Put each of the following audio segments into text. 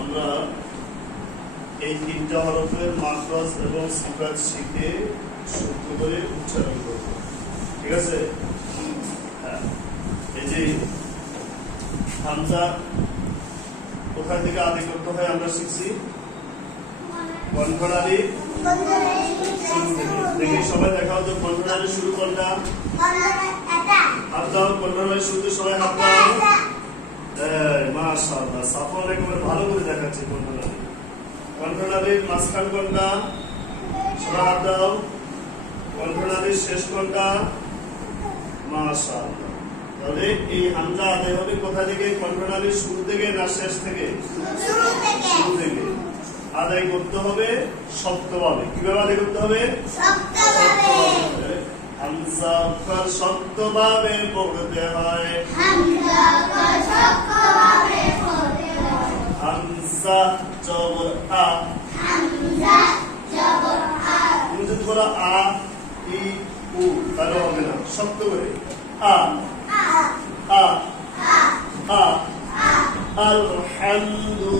আমরা এই তিনটা হরফের মাখরাজ এবং সিফাত শিখে শুদ্ধ করে উচ্চারণ করব। ঠিক আছে? হ্যাঁ, এই যে হামজা কোথায় থেকে আদি করতে হয় আমরা শিখছি কণ্ঠনালী শুরু থেকে। দেখি সবাই দেখাও তো কণ্ঠনালী শুরু কোনটা? হাত দাও, কণ্ঠনালী শুরুতে সবাই হাত দাও। মাশাআল্লাহ, সাফওয়ান একেবারে ভালো করে দেখাচ্ছে কণ্ঠনালী। কণ্ঠনালীর মাঝখান কোনটা? সবাই হাত দাও। কণ্ঠনালীর শেষ কোনটা? মাশাআল্লাহ। তাহলে এই হামজা আদায় হবে কোথা থেকে? কণ্ঠনালীর শুরু থেকে না শেষ থেকে? শুরু থেকে। আদায় করতে হবে শক্তভাবে। কিভাবে আদায় করতে হবে? শক্তভাবে। হামজা অক্ষর শক্তভাবে পড়তে হয়। হামজা জবর আ। তুমি যদি বলো আ ই উ তাহলে হবে না, শক্ত করে আ আ আ আলহামদু।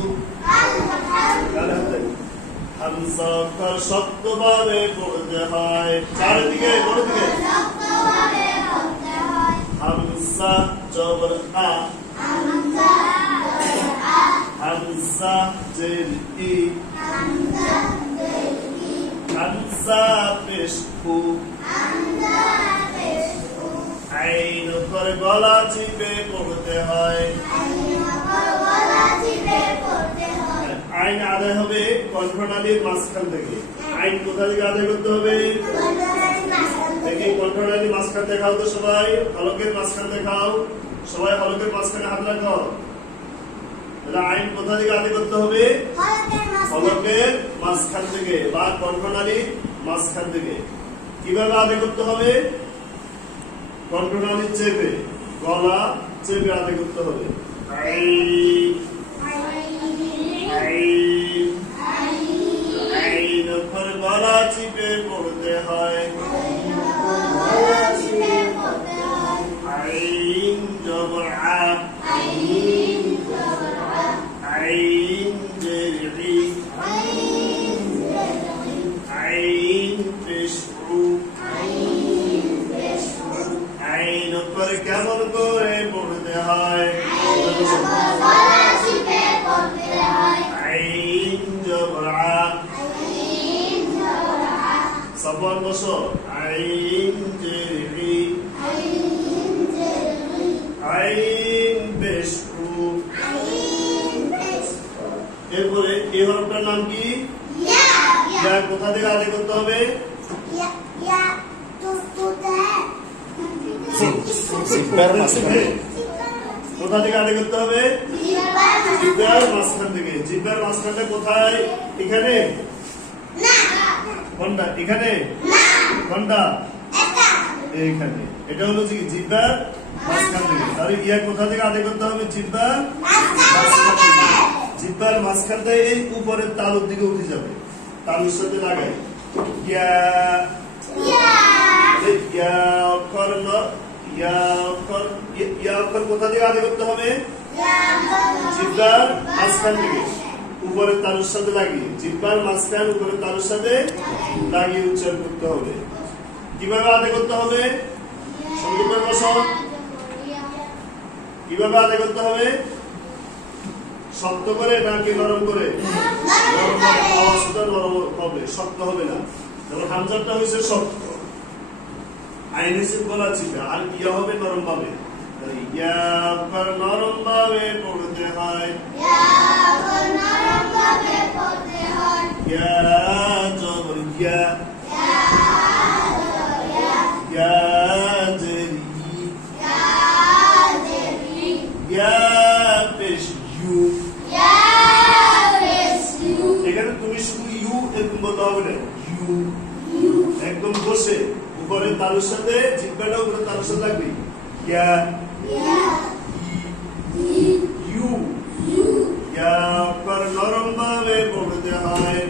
হামজা অক্ষর শক্তভাবে পড়তে হয়। চারিদিকে বড় দিকে হামজা জবর আ। হামজা জের ই। হামজা পেশ উ। আইন করে গলা চিপে পড়তে হয়। আইন আদায় হবে কণ্ঠনালীর মাঝখান থেকে। আইন কোথা থেকে আদায় করতে হবে? দেখি কণ্ঠনালীর মাঝখান দেখাও তো সবাই। হলকের মাঝখান দেখাও সবাই। হলকের মাঝখানে হাত রাখাও। আইন কোথা থেকে আদায় করতে হবে? হলকের মাঝখান থেকে বা কণ্ঠনালীর মাঝখান থেকে। কিভাবে আদায় করতে হবে? কণ্ঠনালী চেপে, গলা চেপে আদায় করতে হবে। আইন অক্ষর গলা চিপে পড়তে হয়। আইন জবর আ। আইন জের ই। আইন পেশ উ। আইন অক্ষর কেমন করে পড়তে হয়? আইন জবর আ। সাফওয়ান বসো। আইন জের ই। আইন পেশ উ। এরপরে এই হরফটার নাম কি? ইয়া। কোথা থেকে আদায় করতে হবে? কোথা থেকে আদায় করতে হবে? জিহ্বার মাঝখান থেকে। জিহ্বার মাঝখানটা কোথায়? এখানে কোনটা? এখানে কোনটা? এইখানে। এটা হলো জিহ্বার মাঝখান থেকে। তাহলে ইয়া কোথা থেকে আদায় করতে হবে? জিহ্বার মাঝখান থেকে। জিহ্বার মাঝখানটা এই উপরের তালুর দিকে উঠে যাবে, তালুর সাথে লাগাই। ইয়া ইয়া অক্ষর ইয়া অক্ষর কোথা থেকে আদায় করতে হবে? জিহ্বার মাঝখান থেকে উপরের তালুর সাথে লাগিয়ে। জিহ্বার মাঝখান উপরের তালুর সাথে লাগিয়ে উচ্চারণ করতে হবে। কিভাবে আদায় করতে হবে? সুন্দর করে বসো। কিভাবে আদায় করতে হবে? শক্ত করে নাকি নরম করে? নরম করে। আওয়াজটা নরম হবে, শক্ত হবে না। যেমন হামজাটা হয়েছে শক্ত, আইন হয়েছে গলা চিপে, আর ইয়া হবে নরম ভাবে। ইয়া নরম ভাবে পড়তে হয়। ইয়া জবর ইয়া। ইয়া জের ই। ইয়া পেশ ইউ। এখানে তুমি শুধু ইউ এরকম বলতে হবে না। ইউ একদম বসে উপরের তালুর সাথে, জিহ্বাটা উপরের তালুর সাথে লাগবে। Yeah you. ইয়া অক্ষর নরম ভাবে পড়তে হয়।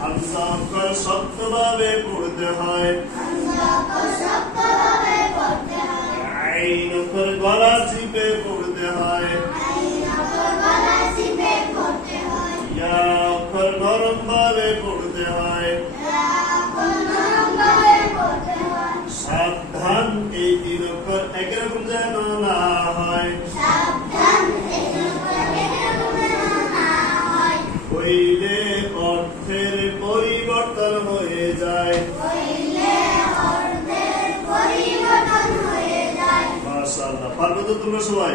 হামজা অক্ষর শক্তভাবে পড়তে হয়। আইন অক্ষর গলা চিপে পড়তে হয়। হইলে অর্থের পরিবর্তন হয়ে যায়। মাশাআল্লাহ, পারবে তো তোমরা সবাই?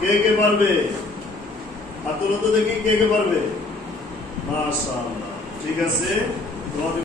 কে কে পারবে? হাত তোলো তো দেখি কে কে পারবে। মাশাআল্লাহ, ঠিক আছে।